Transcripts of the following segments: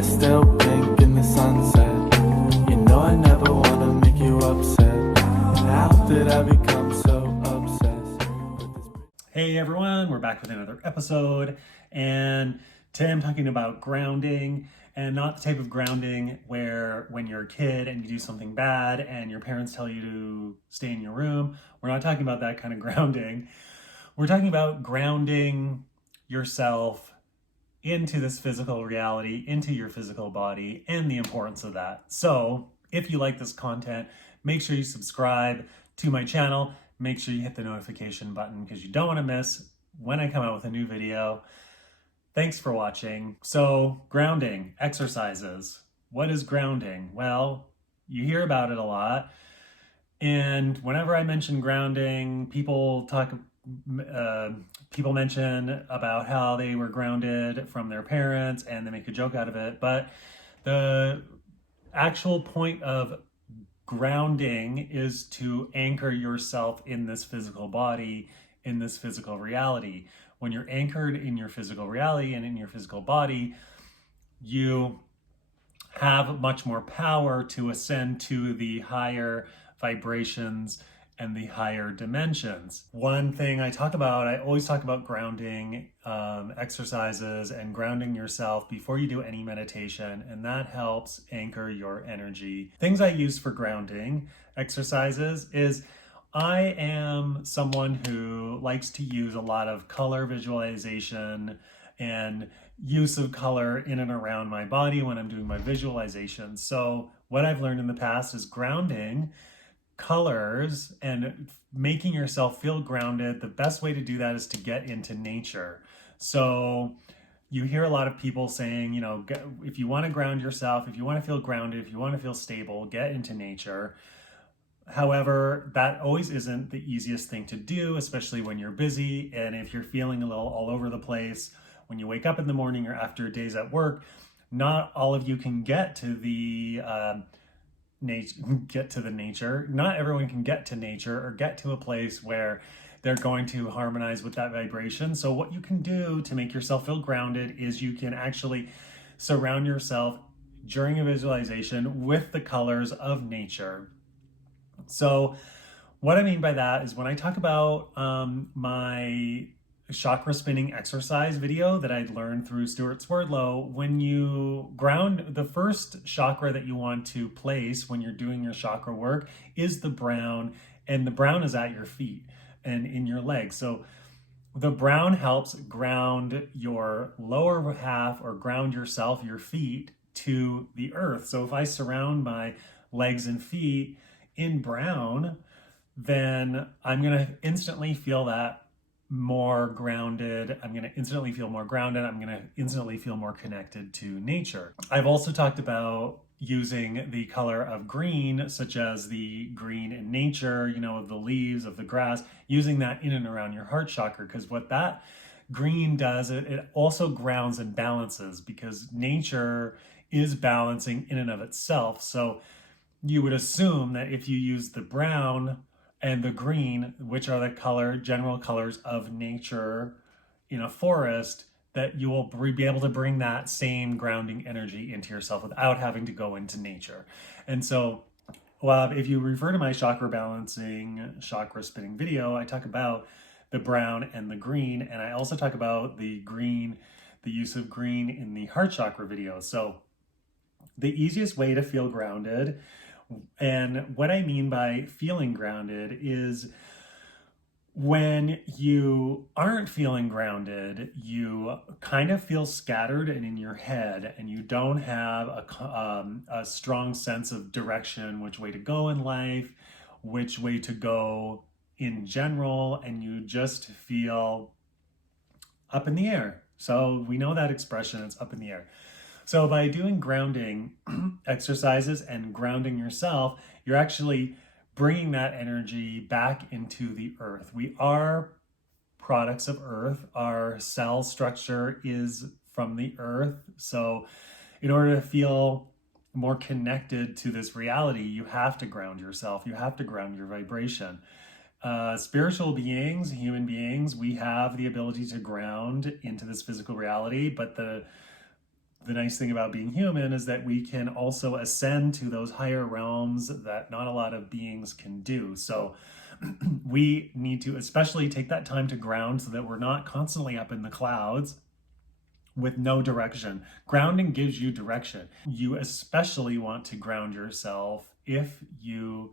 sky still pink in the sunset. You know I never wanna make you upset. How did I become so obsessed with this? Hey everyone, we're back with another episode, and today I'm talking about grounding, and not the type of grounding where when you're a kid and you do something bad and your parents tell you to stay in your room. We're not talking about that kind of grounding. We're talking about grounding yourself into this physical reality, into your physical body, and the importance of that. So if you like this content, make sure you subscribe to my channel. Make sure you hit the notification button because you don't want to miss when I come out with a new video. Thanks for watching. So grounding, exercises. What is grounding? Well, you hear about it a lot. And whenever I mention grounding, people mention about how they were grounded from their parents and they make a joke out of it. But the actual point of grounding is to anchor yourself in this physical body, in this physical reality. When you're anchored in your physical reality and in your physical body, you have much more power to ascend to the higher vibrations and the higher dimensions. One thing I always talk about grounding exercises and grounding yourself before you do any meditation, and that helps anchor your energy. Things I use for grounding exercises is I am someone who likes to use a lot of color visualization and use of color in and around my body when I'm doing my visualization. So what I've learned in the past is grounding colors and making yourself feel grounded. The best way to do that is to get into nature. So you hear a lot of people saying, you know, if you want to ground yourself, if you want to feel grounded, if you want to feel stable, get into nature. However, that always isn't the easiest thing to do, especially when you're busy and if you're feeling a little all over the place when you wake up in the morning or after days at work. Not all of you can get to the nature. Not everyone can get to nature or get to a place where they're going to harmonize with that vibration. So what you can do to make yourself feel grounded is you can actually surround yourself during a visualization with the colors of nature. So what I mean by that is when I talk about my chakra spinning exercise video that I learned through Stuart Swerdlow, when you ground, the first chakra that you want to place when you're doing your chakra work is the brown, and the brown is at your feet and in your legs. So the brown helps ground your lower half or ground yourself, your feet, to the earth. So if I surround my legs and feet in brown, then I'm going to instantly feel that more grounded. I'm going to instantly feel more grounded. I'm going to instantly feel more connected to nature. I've also talked about using the color of green, such as the green in nature, you know, of the leaves, of the grass, using that in and around your heart chakra, because what that green does, it also grounds and balances, because nature is balancing in and of itself. So you would assume that if you use the brown and the green, which are the general colors of nature in a forest, that you will be able to bring that same grounding energy into yourself without having to go into nature. And so, if you refer to my chakra balancing, chakra spinning video, I talk about the brown and the green, and I also talk about the use of green in the heart chakra video. So the easiest way to feel grounded, and what I mean by feeling grounded, is when you aren't feeling grounded, you kind of feel scattered and in your head, and you don't have a strong sense of direction, which way to go in life, which way to go in general, and you just feel up in the air. So we know that expression, it's up in the air. So by doing grounding exercises and grounding yourself, you're actually bringing that energy back into the earth. We are products of earth. Our cell structure is from the earth. So in order to feel more connected to this reality, you have to ground yourself. You have to ground your vibration. Spiritual beings, human beings, we have the ability to ground into this physical reality, but the the nice thing about being human is that we can also ascend to those higher realms that not a lot of beings can do. So we need to especially take that time to ground so that we're not constantly up in the clouds with no direction. Grounding gives you direction. You especially want to ground yourself if you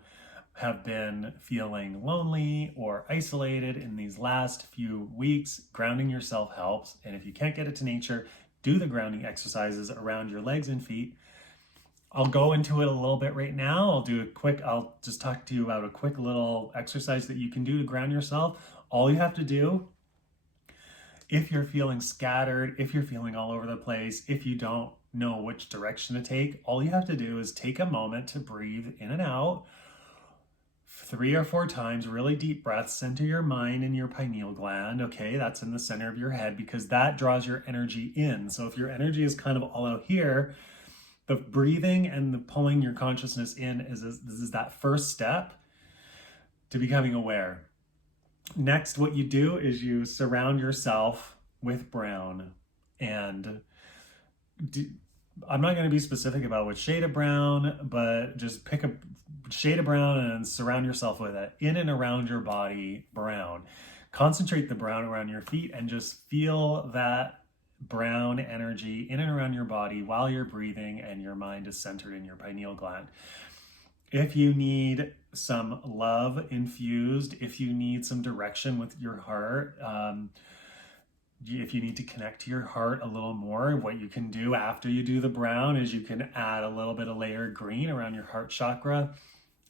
have been feeling lonely or isolated in these last few weeks. Grounding yourself helps. And if you can't get it to nature, do the grounding exercises around your legs and feet. I'll go into it a little bit right now. I'll just talk to you about a quick little exercise that you can do to ground yourself. All you have to do, if you're feeling scattered, if you're feeling all over the place, if you don't know which direction to take, all you have to do is take a moment to breathe in and out 3 or 4 times, really deep breaths, center your mind in your pineal gland. Okay, that's in the center of your head because that draws your energy in. So if your energy is kind of all out here, the breathing and the pulling your consciousness in is that first step to becoming aware. Next, what you do is you surround yourself with brown. And I'm not going to be specific about what shade of brown, but just pick a shade of brown and surround yourself with it. In and around your body, brown. Concentrate the brown around your feet and just feel that brown energy in and around your body while you're breathing and your mind is centered in your pineal gland. If you need some love infused, if you need some direction with your heart, if you need to connect to your heart a little more, what you can do after you do the brown is you can add a little bit of layered green around your heart chakra.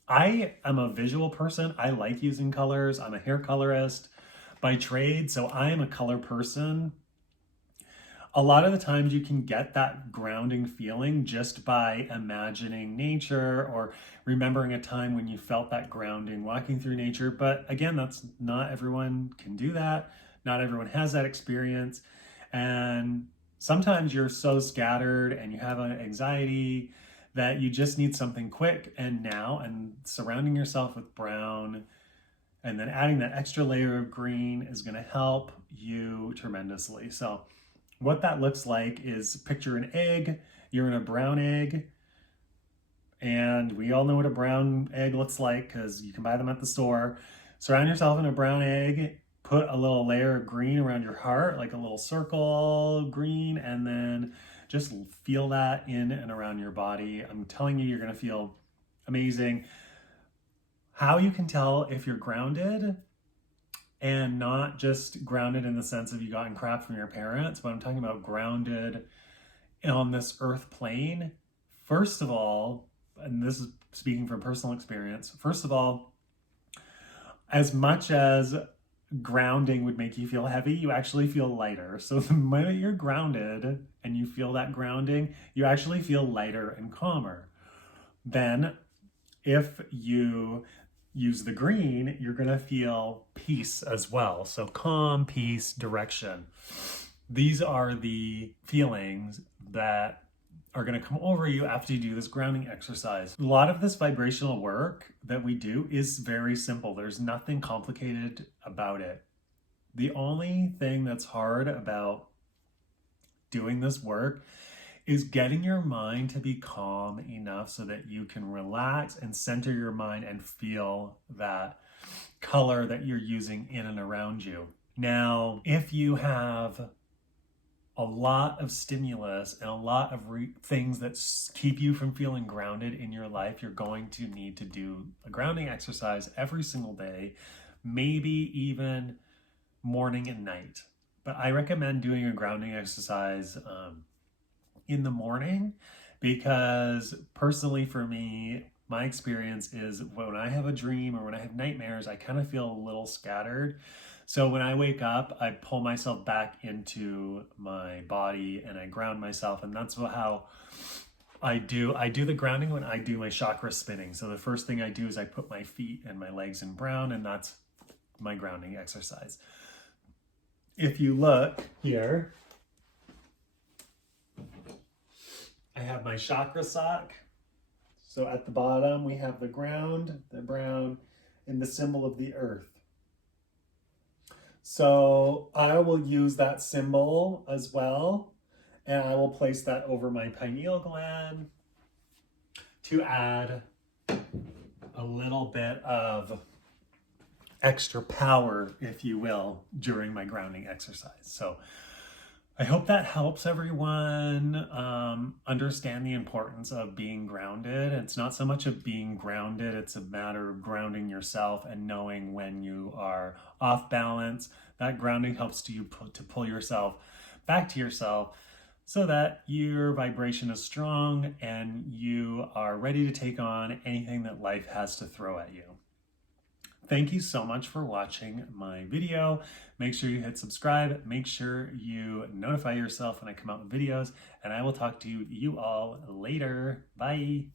I am a visual person. I like using colors. I'm a hair colorist by trade, so I am a color person. A lot of the times you can get that grounding feeling just by imagining nature or remembering a time when you felt that grounding walking through nature. But again, that's not everyone can do that. Not everyone has that experience. And sometimes you're so scattered and you have an anxiety that you just need something quick and now, and surrounding yourself with brown and then adding that extra layer of green is going to help you tremendously. So what that looks like is picture an egg. You're in a brown egg. And we all know what a brown egg looks like because you can buy them at the store. Surround yourself in a brown egg. Put a little layer of green around your heart, like a little circle of green, and then just feel that in and around your body. I'm telling you, you're going to feel amazing. How you can tell if you're grounded, and not just grounded in the sense of you gotten crap from your parents, but I'm talking about grounded on this earth plane. First of all, and this is speaking from personal experience, first of all, as much as grounding would make you feel heavy, you actually feel lighter. So the moment you're grounded and you feel that grounding, you actually feel lighter and calmer. Then if you use the green, you're going to feel peace as well. So calm, peace, direction. These are the feelings that are going to come over you after you do this grounding exercise. A lot of this vibrational work that we do is very simple. There's nothing complicated about it. The only thing that's hard about doing this work is getting your mind to be calm enough so that you can relax and center your mind and feel that color that you're using in and around you. Now, if you have a lot of stimulus and a lot of things that keep you from feeling grounded in your life, you're going to need to do a grounding exercise every single day, maybe even morning and night. But I recommend doing a grounding exercise in the morning because personally for me, my experience is when I have a dream or when I have nightmares, I kind of feel a little scattered. So when I wake up, I pull myself back into my body and I ground myself. And that's how I do the grounding when I do my chakra spinning. So the first thing I do is I put my feet and my legs in brown, and that's my grounding exercise. If you look here, I have my chakra sock. So at the bottom, we have the ground, the brown, and the symbol of the earth. So I will use that symbol as well. And I will place that over my pineal gland to add a little bit of extra power, if you will, during my grounding exercise. So I hope that helps everyone understand the importance of being grounded. It's not so much of being grounded, it's a matter of grounding yourself and knowing when you are off balance. That grounding helps to pull yourself back to yourself so that your vibration is strong and you are ready to take on anything that life has to throw at you. Thank you so much for watching my video. Make sure you hit subscribe. Make sure you notify yourself when I come out with videos, and I will talk to you all later. Bye.